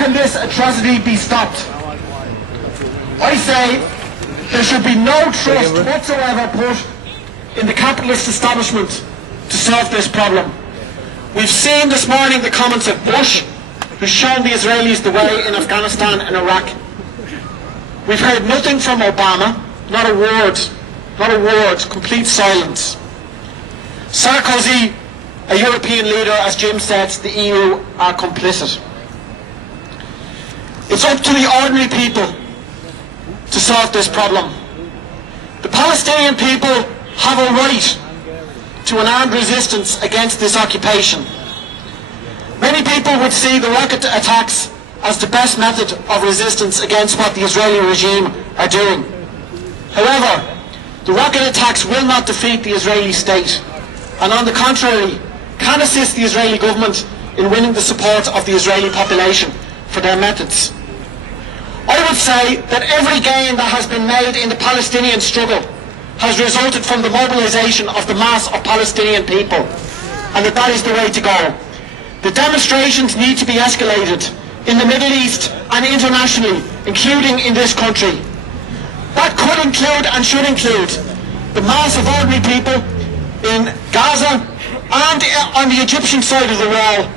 can this atrocity be stopped? I say there should be no trust whatsoever put in the capitalist establishment to solve this problem. We've seen this morning the comments of Bush, who's shown the Israelis the way in Afghanistan and Iraq. We've heard nothing from Obama, not a word, complete silence. Sarkozy, a European leader, as Jim said, the EU are complicit. It's up to the ordinary people to solve this problem. The Palestinian people have a right to an armed resistance against this occupation. Many people would see the rocket attacks as the best method of resistance against what the Israeli regime are doing. However, the rocket attacks will not defeat the Israeli state, and on the contrary, can assist the Israeli government in winning the support of the Israeli population for their methods. I would say that every gain that has been made in the Palestinian struggle has resulted from the mobilization of the mass of Palestinian people, and that is the way to go. The demonstrations need to be escalated in the Middle East and internationally, including in this country. That could include and should include the mass of ordinary people in Gaza and on the Egyptian side of the wall,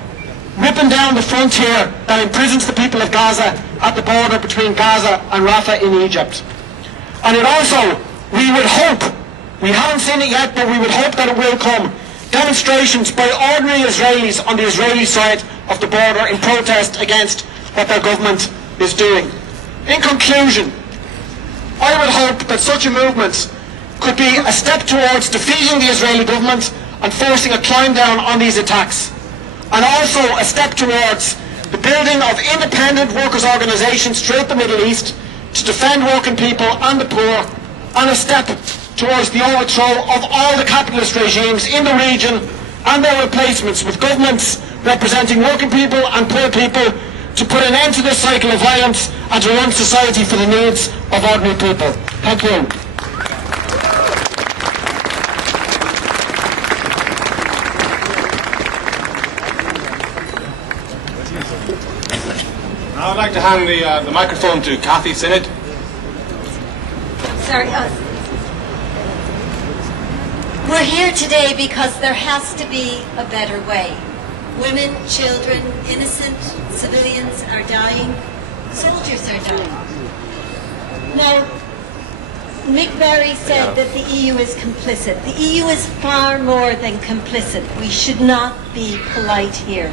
ripping down the frontier that imprisons the people of Gaza at the border between Gaza and Rafah in Egypt. And it also, we would hope, we haven't seen it yet, but we would hope that it will come, demonstrations by ordinary Israelis on the Israeli side of the border in protest against what their government is doing. In conclusion, I would hope that such a movement could be a step towards defeating the Israeli government and forcing a climb down on these attacks, and also a step towards the building of independent workers' organisations throughout the Middle East to defend working people and the poor, and a step towards the overthrow of all the capitalist regimes in the region and their replacements with governments representing working people and poor people, to put an end to this cycle of violence and to run society for the needs of ordinary people. Thank you. Now I'd like to hand the microphone to Cathy Sinnott. Sorry. We're here today because there has to be a better way. Women, children, innocent civilians are dying. Soldiers are dying. Now, Mick Barry said that the EU is complicit. The EU is far more than complicit. We should not be polite here.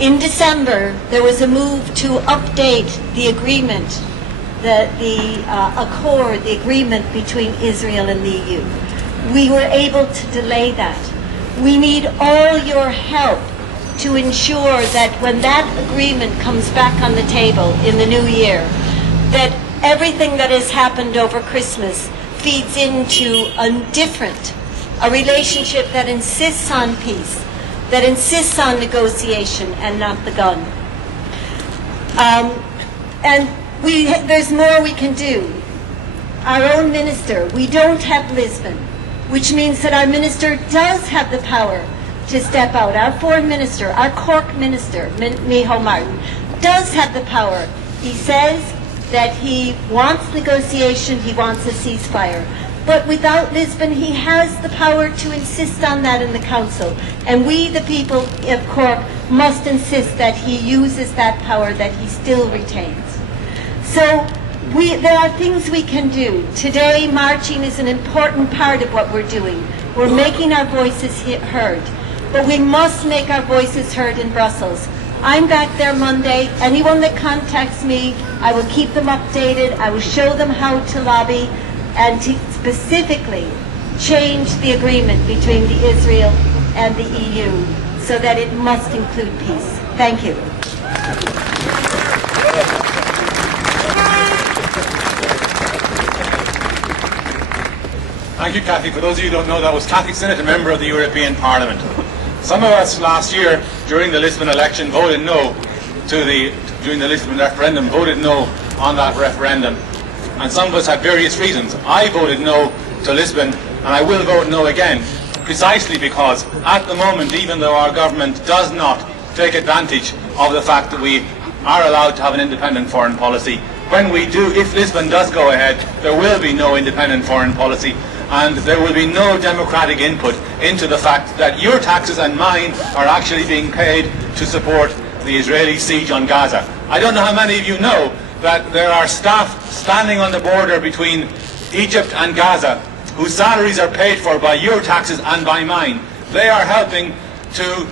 In December, there was a move to update the agreement, the accord, the agreement between Israel and the EU. We were able to delay that. We need all your help to ensure that when that agreement comes back on the table in the new year, that everything that has happened over Christmas feeds into a relationship that insists on peace, that insists on negotiation and not the gun. There's more we can do. Our own minister, we don't have Lisbon, which means that our minister does have the power to step out. Our foreign minister, our Cork minister, Micheál Martin, does have the power. He says that he wants negotiation, he wants a ceasefire. But without Lisbon, he has the power to insist on that in the Council. And we, the people of Cork, must insist that he uses that power that he still retains. So there are things we can do. Today, marching is an important part of what we're doing. We're making our voices heard. But we must make our voices heard in Brussels. I'm back there Monday. Anyone that contacts me, I will keep them updated. I will show them how to lobby and to specifically change the agreement between the Israel and the EU so that it must include peace. Thank you. Thank you, Cathy. For those of you who don't know, that was Cathy Sinnott, a member of the European Parliament. Some of us last year, during the Lisbon election, voted no during the Lisbon referendum, voted no on that referendum. And some of us had various reasons. I voted no to Lisbon, and I will vote no again, precisely because at the moment, even though our government does not take advantage of the fact that we are allowed to have an independent foreign policy. When we do, if Lisbon does go ahead, there will be no independent foreign policy, and there will be no democratic input into the fact that your taxes and mine are actually being paid to support the Israeli siege on Gaza. I don't know how many of you know that there are staff standing on the border between Egypt and Gaza whose salaries are paid for by your taxes and by mine. They are helping to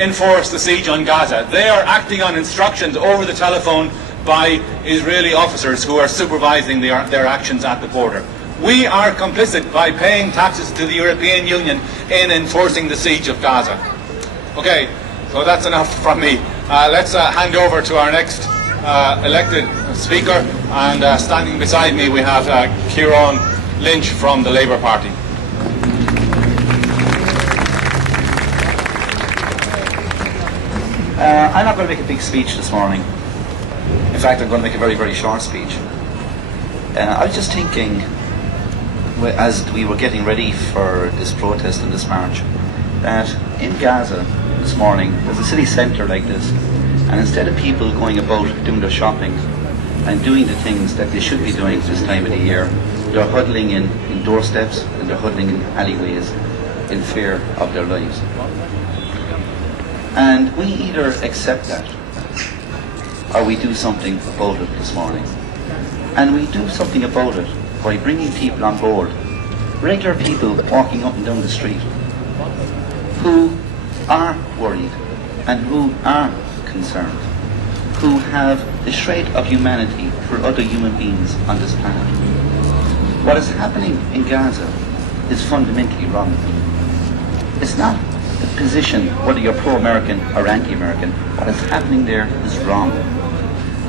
enforce the siege on Gaza. They are acting on instructions over the telephone by Israeli officers who are supervising their actions at the border. We are complicit by paying taxes to the European Union in enforcing the siege of Gaza. Okay, so that's enough from me. Let's hand over to our next elected speaker, and standing beside me we have Kieran Lynch from the Labour Party. I'm not going to make a big speech this morning. In fact, I'm going to make a very, very short speech. I was just thinking, as we were getting ready for this protest and this march, that in Gaza this morning, there's a city centre like this, and instead of people going about doing their shopping and doing the things that they should be doing this time of the year, they're huddling in doorsteps and they're huddling in alleyways in fear of their lives. And we either accept that or we do something about it this morning. And we do something about it by bringing people on board, regular people walking up and down the street, who are worried and who are concerned, who have a shred of humanity for other human beings on this planet. What is happening in Gaza is fundamentally wrong. It's not the position, whether you're pro-American or anti-American. What is happening there is wrong.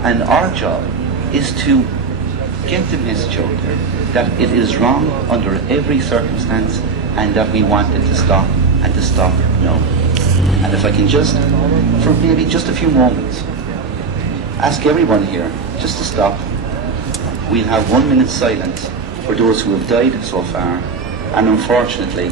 And our job is to get the message out there that it is wrong under every circumstance and that we want it to stop, and to stop now. And if I can just, for maybe just a few moments, ask everyone here just to stop. We'll have 1 minute's silence for those who have died so far, and unfortunately,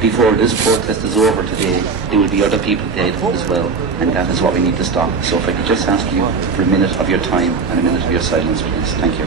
before this protest is over today, there will be other people dead as well, and that is what we need to stop. So if I could just ask you for a minute of your time and a minute of your silence, please. Thank you.